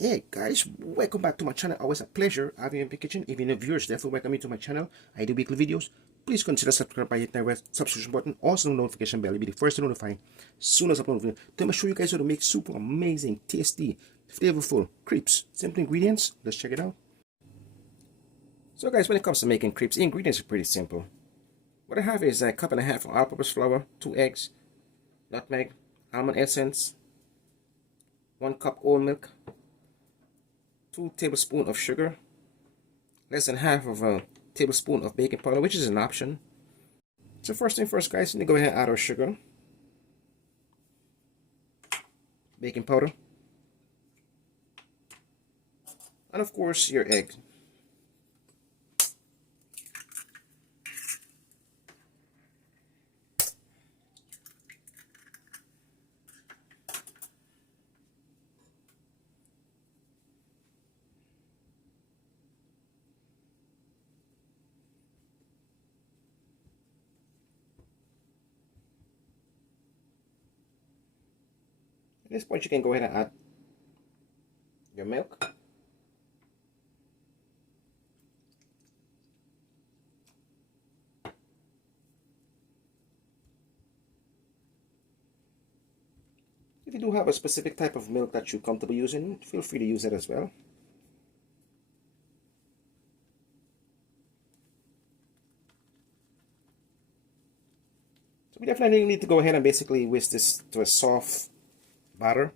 Hey guys, welcome back to my channel. Always a pleasure having you in the kitchen. If you're new viewers, definitely welcome you to my channel. I do weekly videos. Please consider subscribing by hitting the red subscription button. Also the notification bell. You'll be the first to notify as soon as I upload a video. Today I'm show you guys how to make super amazing, tasty, flavorful crepes. Simple ingredients. Let's check it out. So guys, when it comes to making crepes, the ingredients are pretty simple. What I have is a cup and a half of all-purpose flour, 2 eggs, nutmeg, almond essence, 1 cup whole milk, 2 tablespoons of sugar, less than half of a tablespoon of baking powder, which is an option. So first thing first, guys, we need to go ahead and add our sugar, baking powder, and of course your egg. At this point, you can go ahead and add your milk. If you do have a specific type of milk that you're comfortable using, feel free to use it as well. So we definitely need to go ahead and basically whisk this to a soft batter.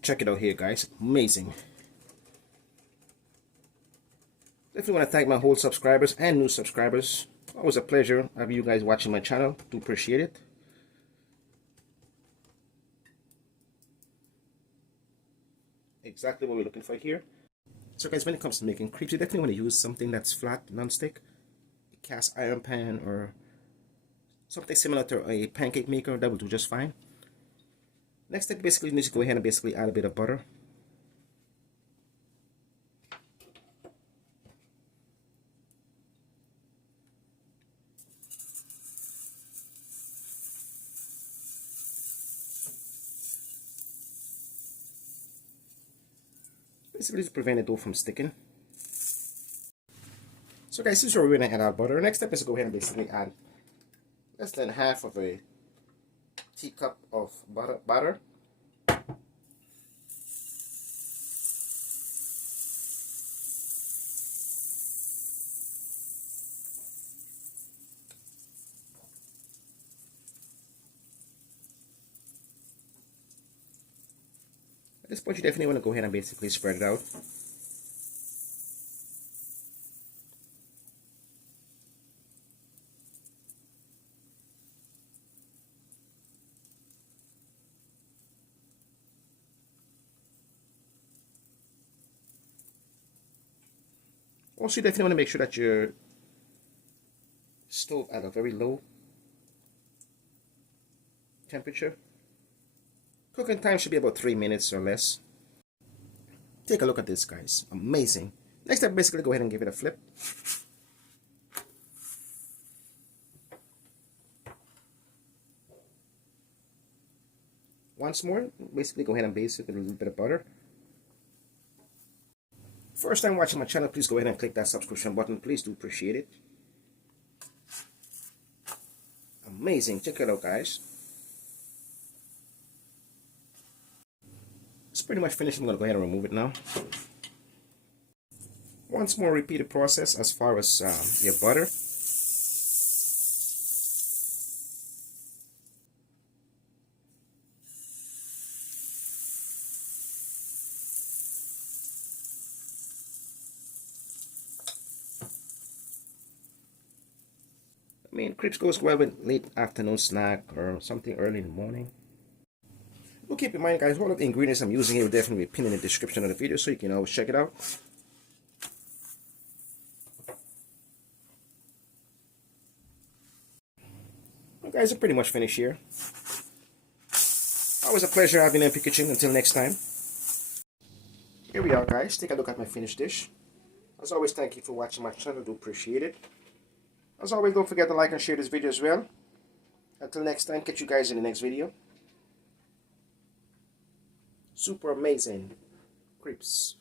Check it out here, guys. Amazing. Definitely want to thank my whole subscribers and new subscribers. Always a pleasure having you guys watching my channel. Do appreciate it. Exactly what we're looking for here. So guys, when it comes to making crepes, you definitely want to use something that's flat, non-stick, a cast iron pan or something similar to a pancake maker. That will do just fine. Next step, basically you need to go ahead and basically add a bit of butter. Basically to prevent the dough from sticking. So guys, this is where we're going to add our butter. Next step is to go ahead and basically add less than half of a teacup of butter. At this point, you definitely want to go ahead and basically spread it out. Also, you definitely want to make sure that your stove at a very low temperature. Cooking time should be about 3 minutes or less. Take a look at this, guys. Amazing. Next step, basically go ahead and give it a flip. Once more, basically go ahead and baste it with a little bit of butter. First time watching my channel, please go ahead and click that subscription button. Please do appreciate it. Amazing. Check it out, guys. It's pretty much finished. I'm going to go ahead and remove it now. Once more, repeat the process as far as your butter. I mean, crepes goes well with late afternoon snack or something early in the morning. Well, keep in mind, guys, all of the ingredients I'm using here will definitely be pinned in the description of the video, so you can always check it out. Well, guys, I'm pretty much finished here. Always a pleasure having you in the kitchen. Until next time. Here we are, guys. Take a look at my finished dish. As always, thank you for watching my channel. Do appreciate it. As always, don't forget to like and share this video as well. Until next time, catch you guys in the next video. Super amazing crepes.